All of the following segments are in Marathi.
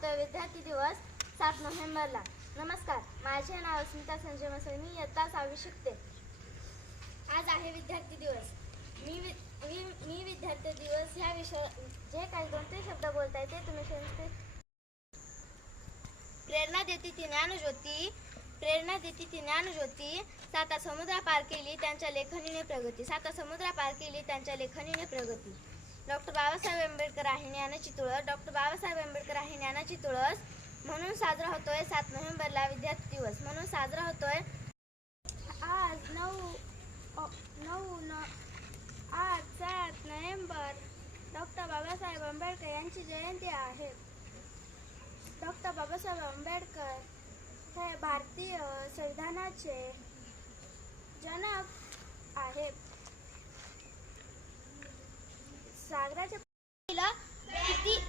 होतोय विद्यार्थी दिवस 7 नोव्हेंबरला। नमस्कार, माझे नाव स्मिता संजय मसळे, मी इयत्ता 6वी शिकते। आज आहे विद्यार्थी दिवस। मी विद्यार्थी दिवस ह्या विषय जे काही 2-3 शब्द बोलताय ते तुम्ही प्रेरणा देती ती ज्ञानज्योती, 7 समुद्र पार केली त्यांच्या लेखणीने प्रगती, 7 समुद्र पार केली त्यांच्या लेखणीने प्रगती। डॉक्टर बाबासाहेब आंबेडकर आहे ज्ञानाची तुळस, डॉक्टर बाबासाहेब आंबेडकर आहे ज्ञानाची तुळस, म्हणून साजरा होतोय 7 नोव्हेंबरला विद्यार्थी दिवस, म्हणून साजरा होतोय। आज 7 नोव्हेंबर डॉक्टर बाबासाहेब आंबेडकर यांची जयंती आहे। डॉक्टर बाबासाहेब आंबेडकर हे भारतीय संविधानाचे जनक आहेत। सागराच्या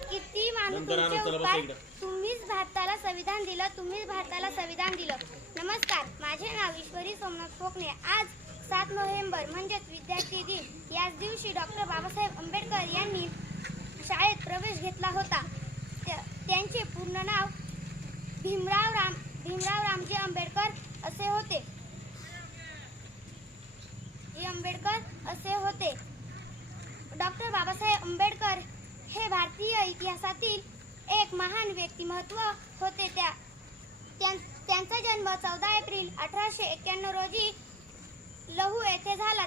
किती मानून तुम्हीच भारताला संविधान दिलं, तुम्हीच भारताला संविधान दिलं। नमस्कार, माझे नाव ईश्वरी सोमनाथ कोकणे। आज 7 नोव्हेंबर म्हणजेच विद्यार्थी दिन। याच दिवशी डॉक्टर बाबासाहेब आंबेडकर यांनी शाळेत प्रवेश घेतला होता। त्यांचे पूर्ण नाव भीमराव रामजी आंबेडकर असे होते। डॉक्टर बाबासाहेब आंबेडकर हे भारतीय इतिहासातील एक महान व्यक्तिमत्व होते। त्यांचा जन्म 14 एप्रिल 1891 रोजी लहू येथे झाला।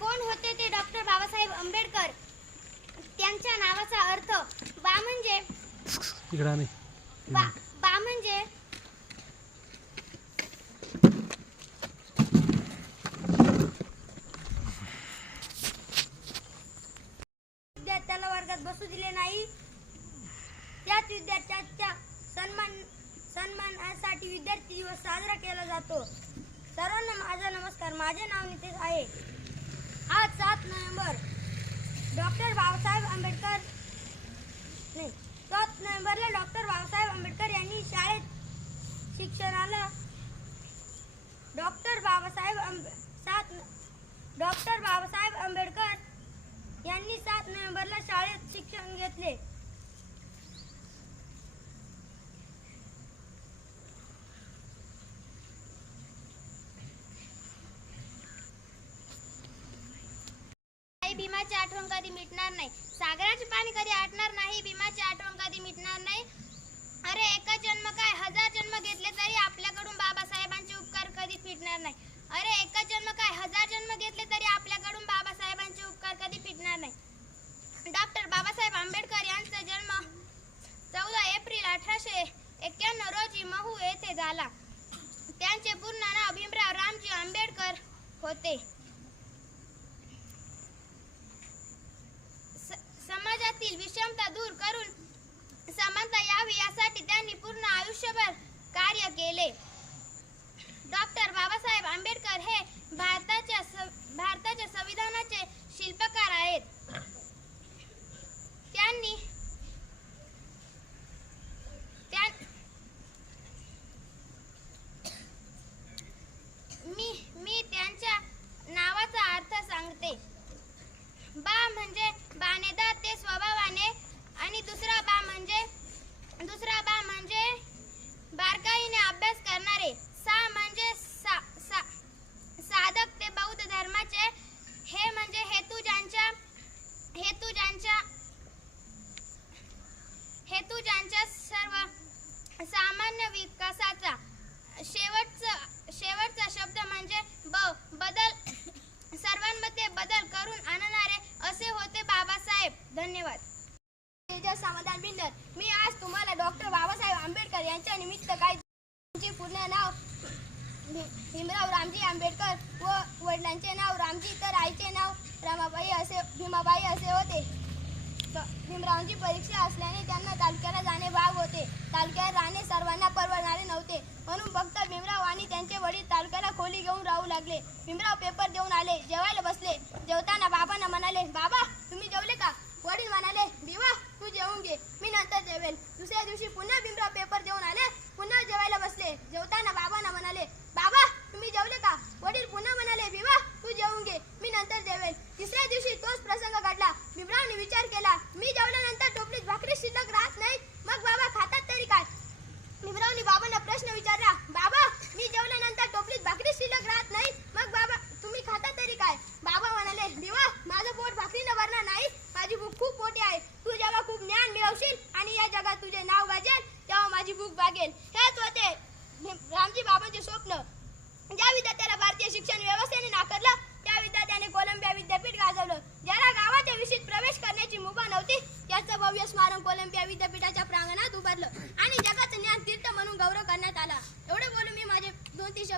कोण होते ते डॉक्टर बाबासाहेब आंबेडकर? त्यांच्या नावाचा अर्थ बा म्हणजे विद्यार्थ्याला वर्गात बसू दिले नाही, त्याच विद्यार्थ्याच्या सन्मानासाठी विद्यार्थी दिवस साजरा केला जातो। सर्वांना माझा नमस्कार, माझे नाव नितेश आहे। आज 7 नोव्हेंबर डॉक्टर बाबासाहेब आंबेडकर यांनी शाळेत शिक्षणाला डॉक्टर बाबासाहेब आंबेडकर यांनी 7 नोव्हेंबरला शाळेत शिक्षण घेतले। भीमाची आठवण कधी मिटणार नाही, सागराचे पाणी कधी आटणार नाही, भीमाची आठवण कधी मिटणार नाही। अरे एका जन्म काय 1000 जन्म घेतले तरी आपल्याकडून बाबासाहेबांचे उपकार कधी फिटणार नाही। अरे एका जन्म काय 1000 जन्म घेतले तरी आपल्याकडून बाबासाहेबांचे उपकार कधी फिटणार नाही। डॉक्टर बाबासाहेब आंबेडकर यांचा जन्म 14 एप्रिल 1891 रोजी महू येथे झाला। त्यांचे पूर्ण नाव भीमराव रामजी आंबेडकर होते। समाजातील विषमता दूर करून समानता यावी यासाठी त्यांनी पूर्ण आयुष्यभर कार्य केले। डॉक्टर बाबासाहेब आंबेडकर हे भारताच्या संविधानाचे शिल्पकार आहेत। मी त्यांच्या नावाचा अर्थ सांगते। बा म्हणजे बाणेदार ते स्वभावाने, आणि दुसरा बा म्हणजे बारकाईने अभ्यास करणारे, सा म्हणजे साधक ते बौद्ध धर्माचे, हे म्हणजे हेतू ज्यांच्या सर्व सामान्य विकासाचा, शेवटचा शब्द म्हणजे बदल, सर्वांमध्ये बदल करून आणणारे असे होते बाबासाहेब। धन्यवाद। समाधान बिंदर, मी आज तुम्हाला डॉक्टर बाबासाहेब आंबेडकर यांच्या निमित्त काही पूर्ण नाव भीमराव रामजी आंबेडकर व वडिलांचे नाव रामजी तर आईचे नाव भीमाबाई असे होते। भीमरावांची परीक्षा असल्याने त्यांना तालुक्याला जाणे भाग होते। तालुक्यात राहणे सर्वांना परवडणारे नव्हते, म्हणून फक्त भीमराव आणि त्यांचे वडील तालुक्याला खोली घेऊन राहू लागले। भीमराव पेपर देऊन आले, जेवायला बसले। जेवताना बाबांना म्हणाले, बाबा तुम्ही जेवले का? वडील म्हणाले, भीमा तू जेवून घे, मी नंतर जेवेल। दुसऱ्या दिवशी पुन्हा भीमराव पेपर देऊन आले, पुन्हा जेवायला बसले। जेवताना बाबांना म्हणाले, बाबा तुम्ही जेवले का? वडील पुन्हा म्हणाले, भीमा तू जेवून घे, मी नंतर जेवेल। तिसऱ्या दिवशी तोच प्रसंग घडला। भीमरावने विचार केला, मी जेवल्यानंतर टोपलीत भाकरी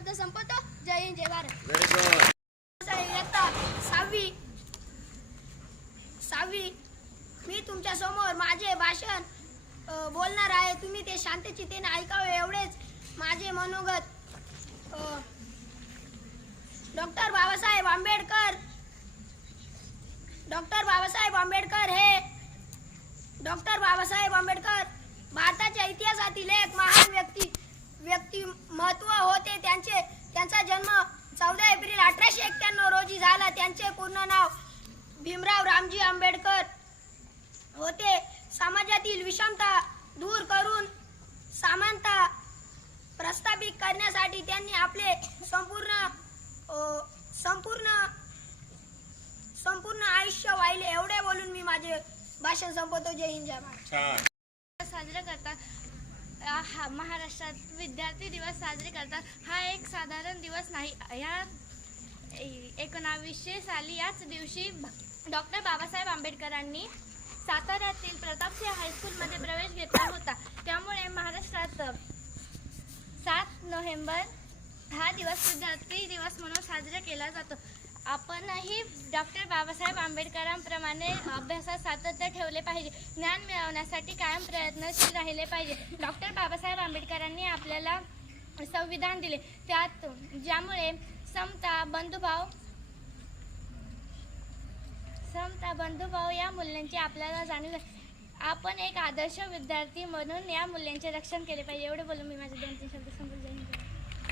शब्द संपवतो. जय हिंद, जय भारत. Very good. इयत्ता सहावी मी तुमच्या समोर माझे भाषण बोलणार आहे. तुम्ही ते शांतचित्तेने ऐकावे एवढेच माझे मनोगत. डॉक्टर बाबासाहेब आंबेडकर भारताच्या इतिहासातील एक महान व्यक्तिमत्व होते. त्यांचा जन्म 14 एप्रिल 1891 रोजी झाला. त्यांचे पूर्ण नाव भीमराव रामजी आंबेडकर होते. समाजातील विषमता दूर करून समानता प्रस्थापित करण्यासाठी त्यांनी आपले संपूर्ण आयुष्य वाहिले. एवढे बोलून मी माझे भाषण संपवतो. जय हिंद, जय भारत. साजरा करतात. हा महाराष्ट्रात विद्यार्थी दिवस साजरे करतात. हा एक साधारण दिवस नाही. ह्या 1900 साली याच दिवशी डॉक्टर बाबासाहेब आंबेडकरांनी साताऱ्यातील प्रतापसिंह हायस्कूलमध्ये प्रवेश घेतला होता. त्यामुळे महाराष्ट्रात 7 नोव्हेंबर हा दिवस विद्यार्थी दिवस म्हणून साजरा केला जातो. आपणही डॉक्टर बाबासाहेब आंबेडकरांप्रमाणे अभ्यासात सातत्य ठेवले पाहिजे. ज्ञान मिळवण्यासाठी कायम प्रयत्नशील राहिले पाहिजे. डॉक्टर बाबासाहेब आंबेडकरांनी आपल्याला संविधान दिले, त्यात ज्यामुळे समता, बंधुभाव या मूल्यांची आपल्याला जाणीव. आपण एक आदर्श विद्यार्थी म्हणून या मूल्यांचे रक्षण केले पाहिजे. एवढे बोलून मी माझे 2-3 शब्द